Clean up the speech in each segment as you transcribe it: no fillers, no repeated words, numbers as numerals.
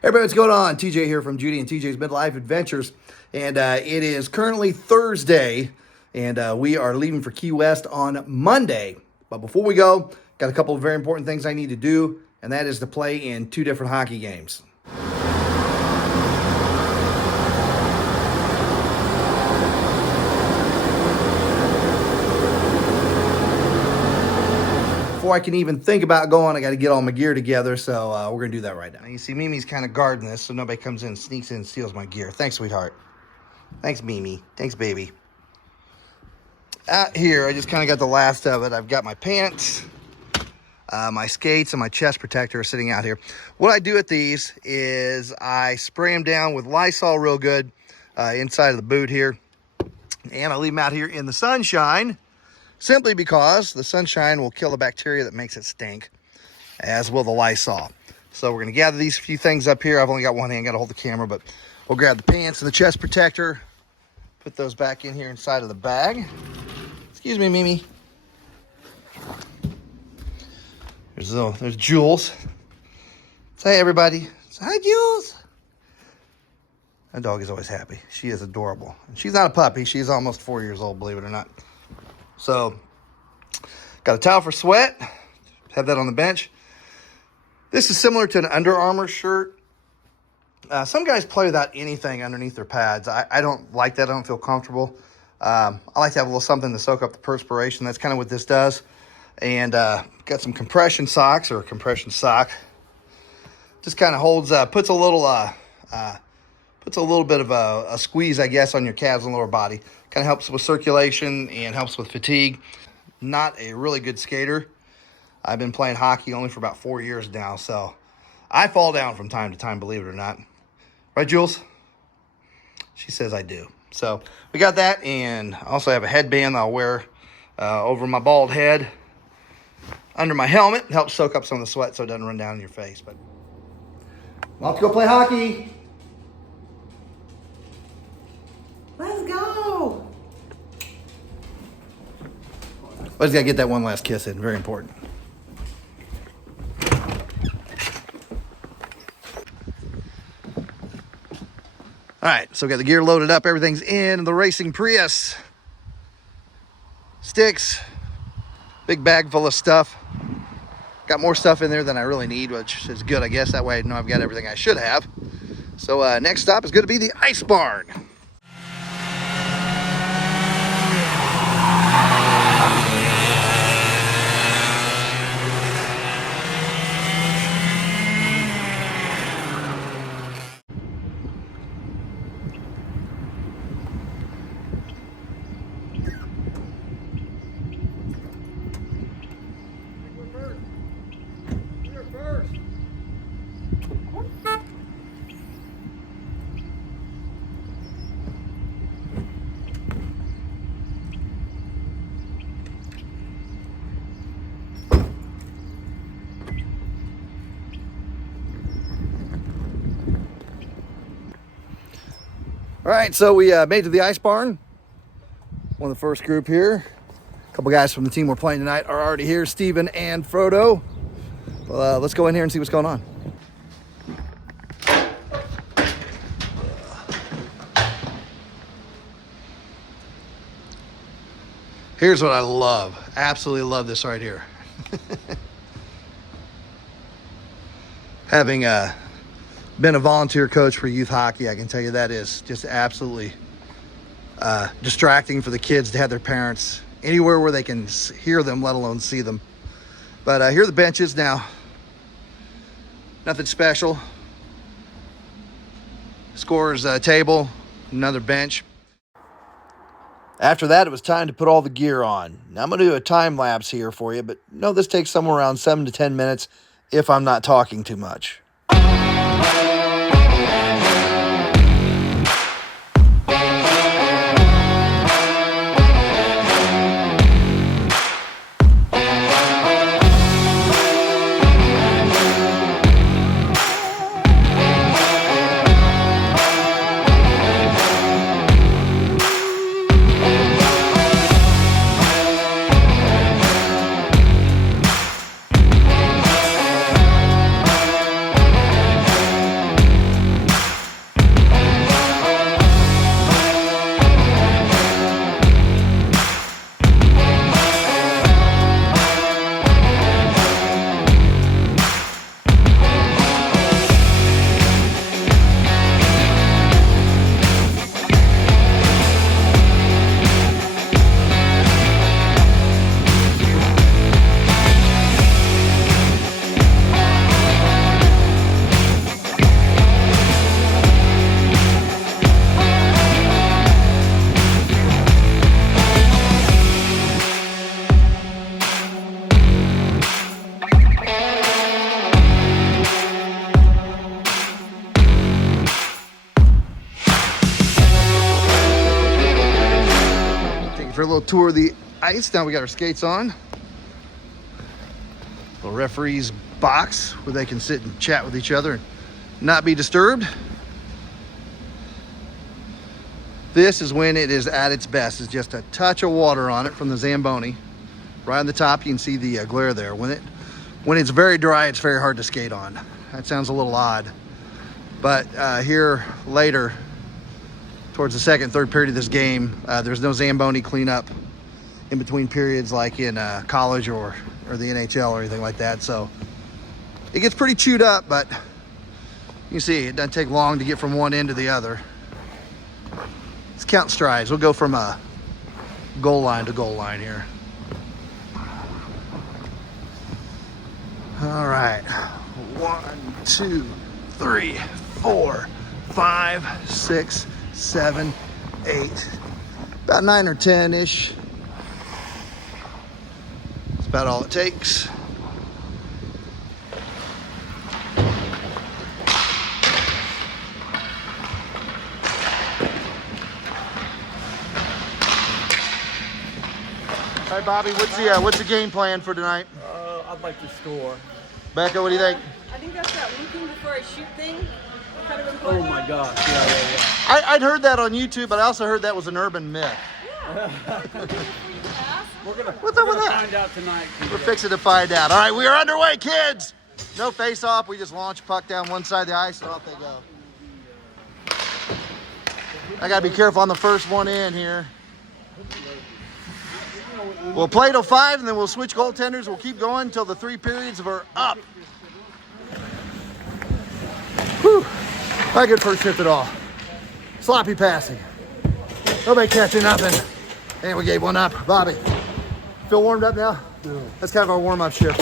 Hey everybody, what's going on? TJ here from Judy and TJ's Midlife Adventures. And it is currently Thursday, and we are leaving for Key West on Monday. But before we go, got a couple of very important things I need to do, and that is to play in 2 different hockey games. Before I can even think about going, I got to get all my gear together, so we're going to do that right now. You see, Mimi's kind of guarding this, so nobody comes in, sneaks in, and steals my gear. Thanks, sweetheart. Thanks, Mimi. Thanks, baby. Out here, I just kind of got the last of it. I've got my pants, my skates, and my chest protector sitting out here. What I do with these is I spray them down with Lysol real good inside of the boot here, and I leave them out here in the sunshine, simply because the sunshine will kill the bacteria that makes it stink, as will the Lysol. So we're going to gather these few things up here. I've only got one hand, got to hold the camera, but we'll grab the pants and the chest protector, put those back in here inside of the bag. Excuse me, Mimi. There's Jules. Say, everybody. Say, hi, Jules. That dog is always happy. She is adorable. And she's not a puppy. She's almost 4 years old, believe it or not. So, got a towel for sweat. Have that on the bench. This is similar to an Under Armour shirt. Some guys play without anything underneath their pads. I don't like that. I don't feel comfortable. I like to have a little something to soak up the perspiration. That's kind of what this does. And got some compression socks, or a compression sock. Just kind of holds, puts a little bit of a squeeze, I guess, on your calves and lower body. Kind of helps with circulation and helps with fatigue. Not a really good skater. I've been playing hockey only for about 4 years now, so I fall down from time to time, believe it or not. Right, Jules? She says I do. So we got that, and I also have a headband that I'll wear over my bald head under my helmet. It helps soak up some of the sweat so it doesn't run down in your face. But I'm off to go play hockey. Let's go. I just got to get that one last kiss in. Very important. All right, so we got the gear loaded up. Everything's in the racing Prius. Sticks. Big bag full of stuff. Got more stuff in there than I really need, which is good, I guess. That way I know I've got everything I should have. So next stop is going to be the ice barn. All right, so we made it to the ice barn. One of the first group here. A couple guys from the team we're playing tonight are already here, Steven and Frodo. Well, let's go in here and see what's going on. Here's what I love. Absolutely love this right here. Having been a volunteer coach for youth hockey, I can tell you that is just absolutely distracting for the kids to have their parents anywhere where they can hear them, let alone see them. But here are the benches now. Nothing special. Scorer's table, another bench. After that, it was time to put all the gear on. Now I'm going to do a time lapse here for you, but no, this takes somewhere around 7 to 10 minutes if I'm not talking too much. little tour of the ice. Now we got our skates on. Little referee's box where they can sit and chat with each other and not be disturbed. This is when it is at its best. It's just a touch of water on it from the Zamboni. Right on the top, you can see the glare there. When it's very dry, it's very hard to skate on. That sounds a little odd. But here later, towards the second, third period of this game, there's no Zamboni cleanup in between periods like in college or the NHL or anything like that. So it gets pretty chewed up, but you can see it doesn't take long to get from one end to the other. Let's count strides. We'll go from goal line to goal line here. All right. 1, 2, 3, 4, 5, 6, 7, 8. About 9 or 10-ish. That's about all it takes. All right, Bobby, what's the game plan for tonight? I'd like to score. Becca, what do you think? I think that's that looking before I shoot thing. Kind of Oh important. my gosh, yeah. I'd heard that on YouTube, but I also heard that was an urban myth. Yeah. Before you pass. What's up with that? Find out tonight. We're fixing to find out. All right, we are underway, kids. No face-off. We just launch puck down one side of the ice and off they go. I got to be careful on the first one in here. We'll play till 5, and then we'll switch goaltenders. We'll keep going until the 3 periods are up. Whew. Not a good first shift at all. Sloppy passing. Nobody catching nothing. And we gave one up. Bobby, feel warmed up now? Yeah. That's kind of our warm-up shift.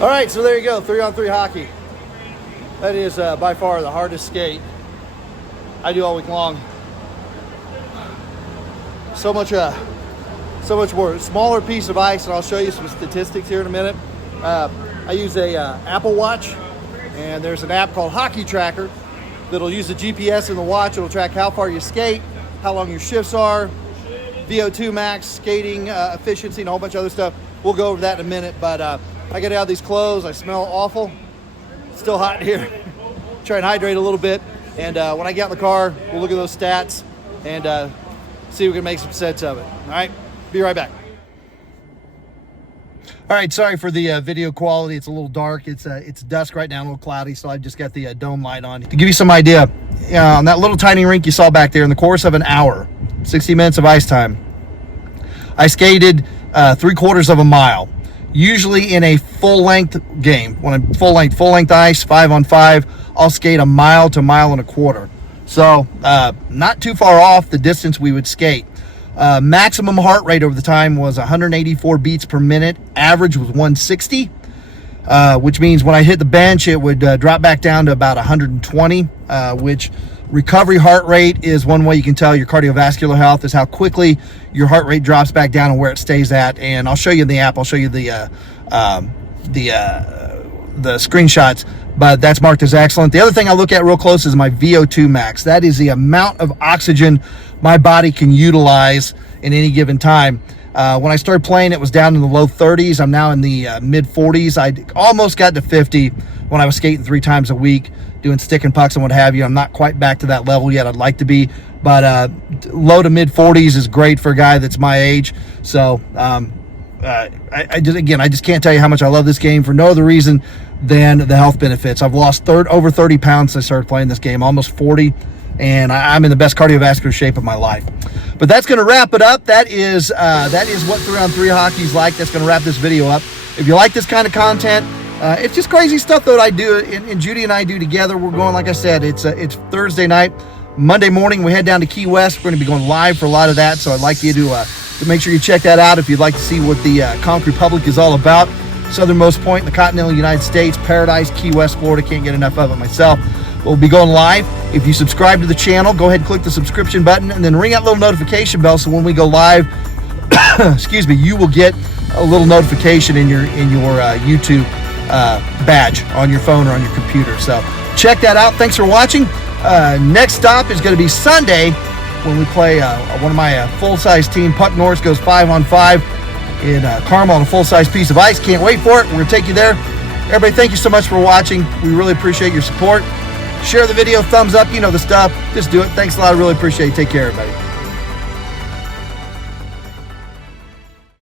All right, so there you go, 3-on-3 hockey. That is by far the hardest skate I do all week long. So much more smaller piece of ice, and I'll show you some statistics here in a minute. I use a Apple Watch, and there's an app called Hockey Tracker that'll use the GPS in the watch. It'll track how far you skate, how long your shifts are, VO2 max, skating efficiency, and a whole bunch of other stuff. We'll go over that in a minute, but I get out of these clothes. I smell awful. It's still hot here. Try and hydrate a little bit, and when I get in the car, we'll look at those stats and see if we can make some sense of it. All right, be right back. All right, sorry for the video quality. It's a little dark. It's dusk right now, a little cloudy, so I've just got the dome light on. To give you some idea, on that little tiny rink you saw back there, in the course of an hour, 60 minutes of ice time, I skated 3/4 of a mile. usually in a full-length game. When I'm full-length ice, 5-on-5, I'll skate a mile to mile and a quarter. So not too far off the distance we would skate. Maximum heart rate over the time was 184 beats per minute. Average was 160, which means when I hit the bench, it would drop back down to about 120, which recovery heart rate is one way you can tell your cardiovascular health, is how quickly your heart rate drops back down and where it stays at. And I'll show you in the app. I'll show you the screenshots, but that's marked as excellent. The other thing I look at real close is my VO2 max. That is the amount of oxygen my body can utilize in any given time. When I started playing, it was down in the low 30s. I'm now in the mid 40s. I almost got to 50 when I was skating 3 times a week, doing stick and pucks and what have you. I'm not quite back to that level yet. I'd like to be, but low to mid 40s is great for a guy that's my age. So I just can't tell you how much I love this game for no other reason than the health benefits. I've lost over 30 pounds since I started playing this game, almost 40, and I'm in the best cardiovascular shape of my life. But that's going to wrap it up. That is what 3-on-3 hockey is like. That's going to wrap this video up. If you like this kind of content, it's just crazy stuff that I do, and Judy and I do together. We're going, like I said, it's Thursday night. Monday morning, we head down to Key West. We're going to be going live for a lot of that, so I'd like you to make sure you check that out if you'd like to see what the Conch Republic is all about. Southernmost point in the continental United States, Paradise, Key West, Florida. Can't get enough of it myself. We'll be going live. If you subscribe to the channel, go ahead and click the subscription button and then ring that little notification bell so when we go live, excuse me, you will get a little notification in your YouTube badge on your phone or on your computer. So check that out. Thanks for watching. Next stop is going to be Sunday when we play one of my full-size team. Puck Norris goes 5-on-5 in Carmel on a full-size piece of ice. Can't wait for it. We're going to take you there. Everybody, thank you so much for watching. We really appreciate your support. Share the video, thumbs up, you know the stuff. Just do it. Thanks a lot. I really appreciate it. Take care, everybody.